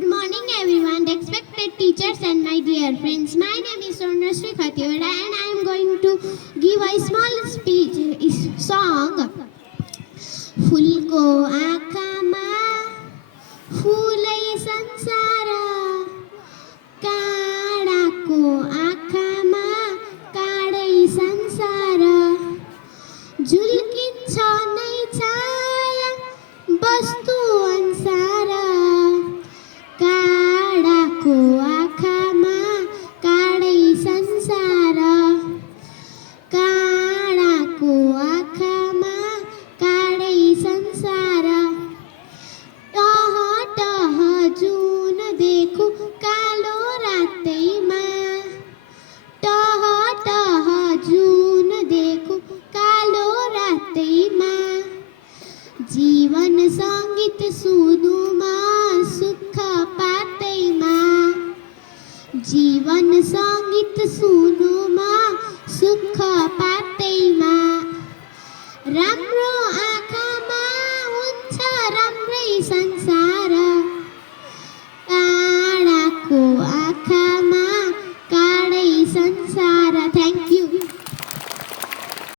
Good morning, everyone, respected teachers and my dear friends. My name is Sonasri Khatiola and I am going to give a small song. फूलको आँखामा फुलै संसार